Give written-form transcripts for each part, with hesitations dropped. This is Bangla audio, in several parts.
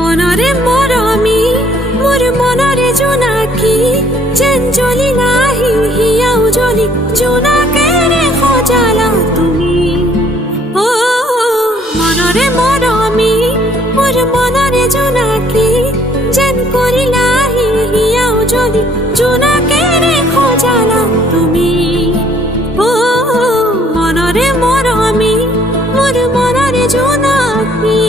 মনরে মরমি মোর মনরে জোনাকি যেন জ্বলি নাহি হিয়াও জ্বলি জোনাকে রে খজালা তুমি ও মনরে মরমি মোর মনরে জোনাকি যেন করি নাহি হিয়াও জ্বলি জোনাকে রে খজালা তুমি ও মনরে মরমি মোর মনরে জোনাকি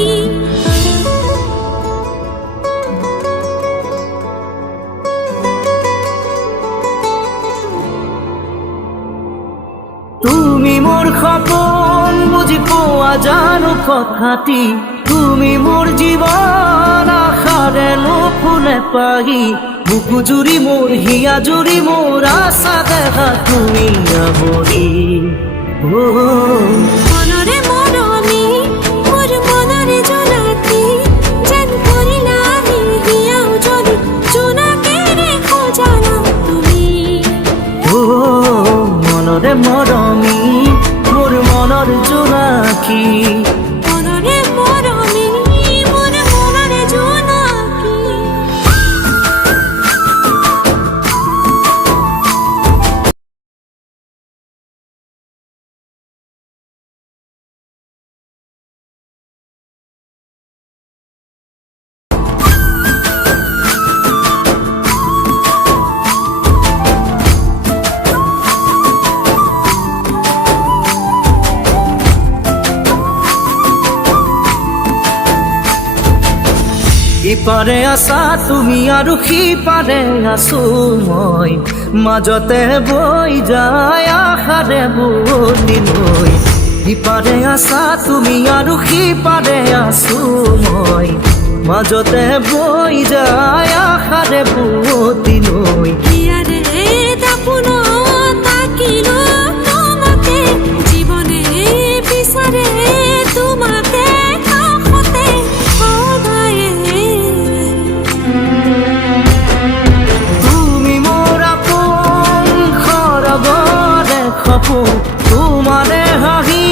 তুমি মোর সপোন বুঝি পোৱা জানো কথাটি তুমি মোর জীবন আশাৰে নুফুলে পাহি বুকু জুৰি মোর হিয়া জুৰি মোর আশা দেখা তুমি আৱৰি মনরে মরমি মোর মনরে জোনাকি যেন করি নাহি হিয়াও জ্বলি জোনাকে রে খজালা তুমি মনৰে মৰমি মোৰ মনৰ জোনাকী মনরে মরমি মোর মনরে জোনাকি ইপাৰে আছা তুমি আৰু সিপাৰে আছো মই মাজতে বৈ যায় আশাৰে বুলিলৈ ইপাৰে আছা তুমি আৰু সিপাৰে আছো মই মাজতে বৈ যায় আশাৰে বুলিলৈ হিয়ারে দাপুন তাকিলো তোমাকে জীবনে বিচারে তোমাকে কাষতে সদায়ে তুমি মোৰ আপোন খৰগৰে সপোন তোমাৰে হাঁহি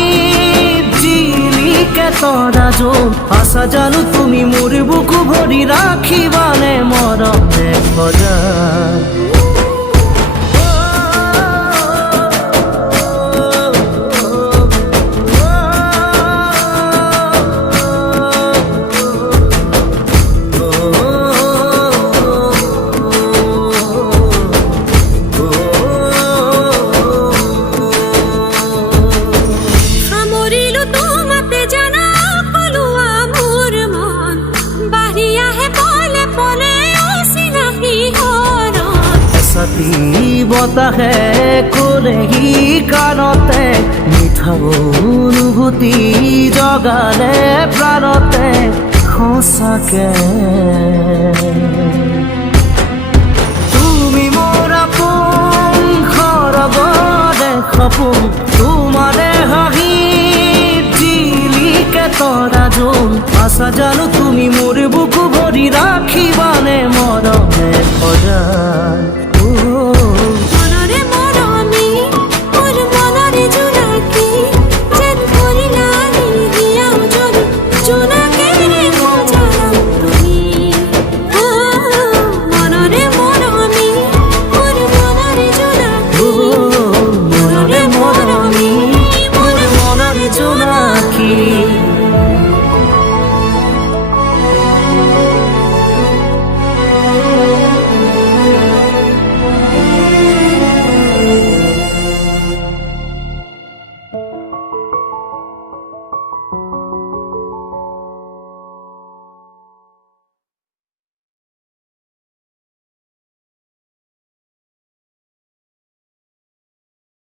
জিলিকে তৰা যোন আশা জানো তুমি মোৰ বুকু ভৰি ৰাখিবানে মৰমে সজাই সামৰিলো তোমাতে জানা কলোৱা মোৰ মন বাঢ়ি আহে পলে পলে অচিনাকি হৰণ এচাতি বতাহে কলেহি কাণতে মিঠা অনুভূতি জগালে প্ৰাণতে সঁচাকে তুমি মোৰ আপোন খৰগৰে সপোন তোমাৰে হাঁহি জিলিকে তৰা যোন আশা জানো তুমি মোৰ বুকু ভৰি ৰাখিবা